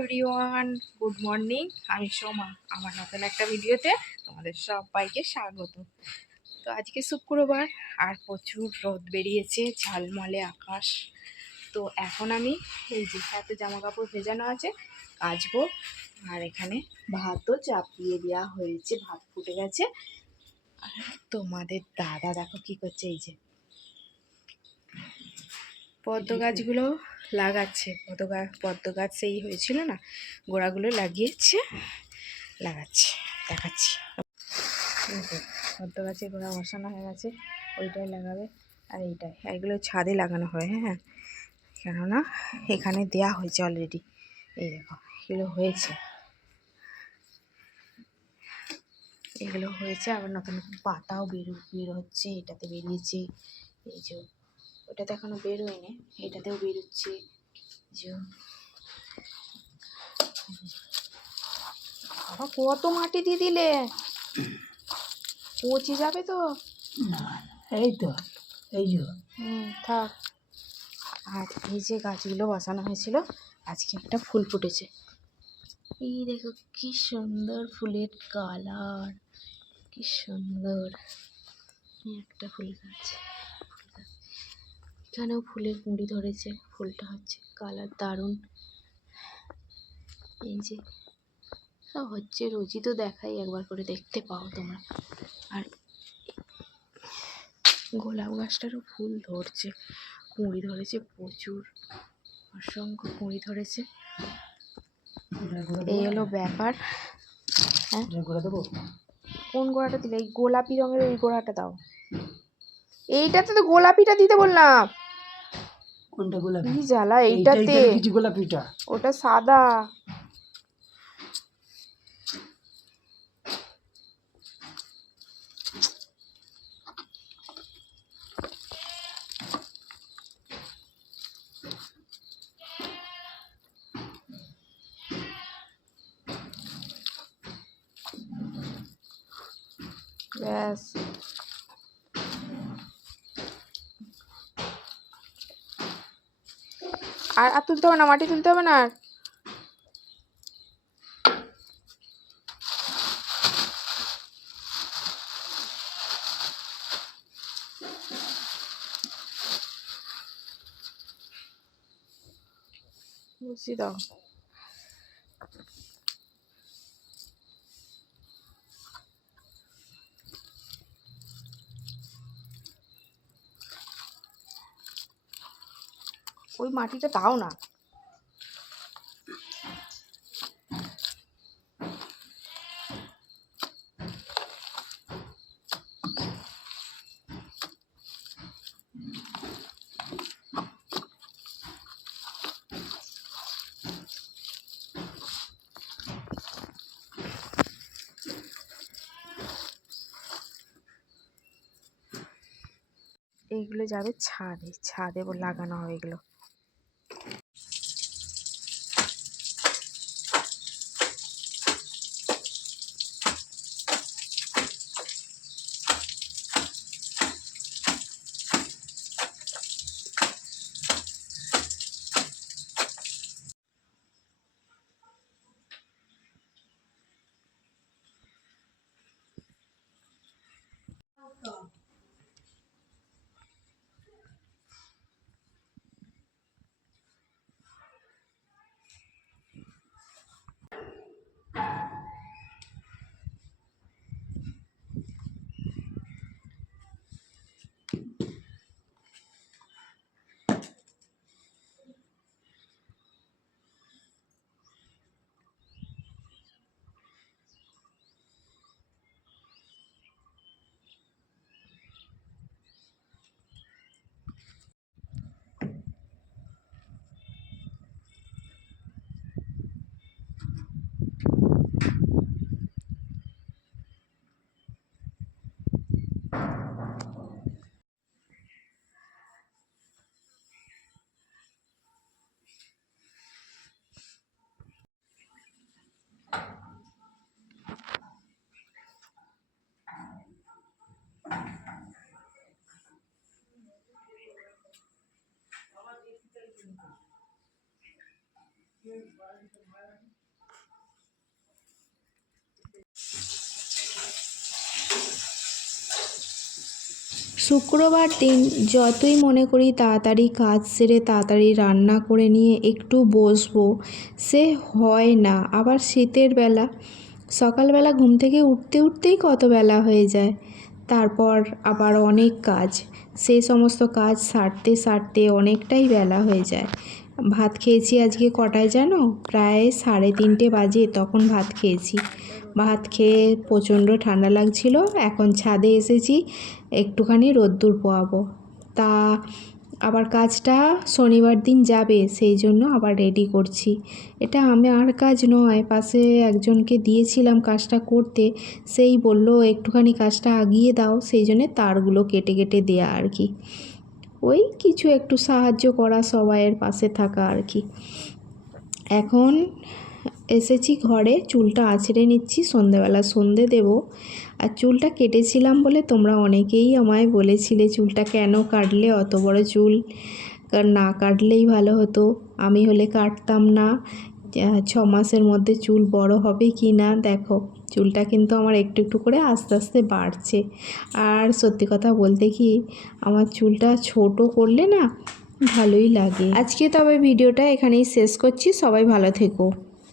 Everyone good morning আমি সোমা, আমার নতুন একটা ভিডিওতে তোমাদের সবাইকে স্বাগত। তো আজকে শুক্রবার, আর প্রচুর রোদ বেরিয়েছে, ঝালমলে আকাশ। তো এখন আমি এই যে এত জামা কাপড় ভেজানো আছে, কাচবো। আর এখানে ভাতও চাপিয়ে দেওয়া হয়েছে, ভাত ফুটে গেছে। আর তোমাদের দাদা দেখো কি করছে, এই যে পদ্ম গাছগুলো লাগাচ্ছে। পদ্ম গাছ পদ্ম গাছ সেই হয়েছিল না, গোড়াগুলো লাগিয়েছে, লাগাচ্ছে, দেখাচ্ছি। পদ্ম গাছের গোড়া বসানো হয়ে গেছে, ওইটাই লাগাবে আর এইটাই। এগুলো ছাদে লাগানো হয় হ্যাঁ কেননা এখানে দেয়া হয়েছে অলরেডি এই দেখো, এগুলো হয়েছে। এগুলো হয়েছে, আবার নতুন নতুন পাতাও বেরো বের হচ্ছে এটাতে বেরিয়েছে। এই যে ওটাতে এখনও বেরোয়নি এটাতেও বেরোচ্ছে। যে বাবা কত মাটি দিয়ে দিলে? পচে যাবে তো। এই তো এই যে হুম থাক। আর এই যে গাছগুলো বসানো হয়েছিল আজকে একটা ফুল ফুটেছে। এই দেখো কি সুন্দর ফুলের কালার। কি সুন্দর। একটা ফুল গাছ। এখানেও ফুলের কুঁড়ি ধরেছে ফুলটা হচ্ছে কালার দারুণ। এই যে সব হচ্ছে রোজই তো দেখাই একবার করে দেখতে পাও তোমরা। আর গোলাপ গাছটারও ফুল ধরছে কুঁড়ি ধরেছে প্রচুর অসংখ্য কুঁড়ি ধরেছে। এই হলো ব্যাপার হ্যাঁ? কোন গোড়াটা দিলে? এই গোলাপি রঙের ওই গোড়াটা দাও। এইটাতে তো গোলাপিটা দিতে বললাম। কোনটা গোলাপি? কি জ্বালা এইটা এইটাতে এইটাতে কিছু গোলাপিটা? ওটা সাদা। ব্যাস। আর আর তুলতে হবে না মাটি তুলতে হবে না আর? বসিয়ে দাও। ওই মাটিটা দাও না। এইগুলো যাবে ছাদে ছাদে লাগানো হবে এগুলো। শুক্রবার দিন যতই মনে করি তাড়াতাড়ি কাজ সেরে তাড়াতাড়ি রান্না করে নিয়ে একটু বসবো, সে হয় না। আবার শীতের বেলা, সকালবেলা ঘুম থেকে উঠতে উঠতেই কত বেলা হয়ে যায়। তারপর আবার অনেক কাজ সেই সমস্ত কাজ সারতে সারতে অনেকটাই বেলা হয়ে যায়। ভাত খেয়েছি আজকে কটায় জানো? প্রায় সাড়ে তিনটে বাজে, তখন ভাত খেয়েছি। ভাত খেয়ে প্রচণ্ড ঠান্ডা লাগছিল, এখন ছাদে এসেছি, একটুখানি রোদ্দুর পোয়াবো। তা আবার কাজটা শনিবার দিন যাবে, সেই জন্য আবার রেডি করছি। এটা আমি আর কাজ নয়, পাশে একজনকে দিয়েছিলাম কাজটা করতে, সেই বলল, একটুখানি কাজটা আগিয়ে দাও, সেই জন্যে তারগুলো কেটে কেটে দেয়া আর কি। ওই কিছু একটু সাহায্য করা সবাইয়ের পাশে থাকা আর কি। এখন এসেছি ঘরে, চুলটা আছড়ে নিচ্ছি, সন্ধেবেলা সন্ধে দেব। আর চুলটা কেটেছিলাম বলে তোমরা অনেকেই আমায় বলেছিলে, চুলটা কেন কাটলে, অত বড় চুল না কাটলেই ভালো হতো। আমি হলে কাটতাম না। ছ মাসের মধ্যে চুল বড় হবে কি না, দেখো। চুলটা কিন্তু আমার একটু একটু করে আস্তে আস্তে বাড়ছে। আর সত্যি কথা বলতে কি, আমার চুলটা ছোট করলে না ভালোই লাগে। আজকে তবে ভিডিওটা এখানেই শেষ করছি। সবাই ভালো থেকো।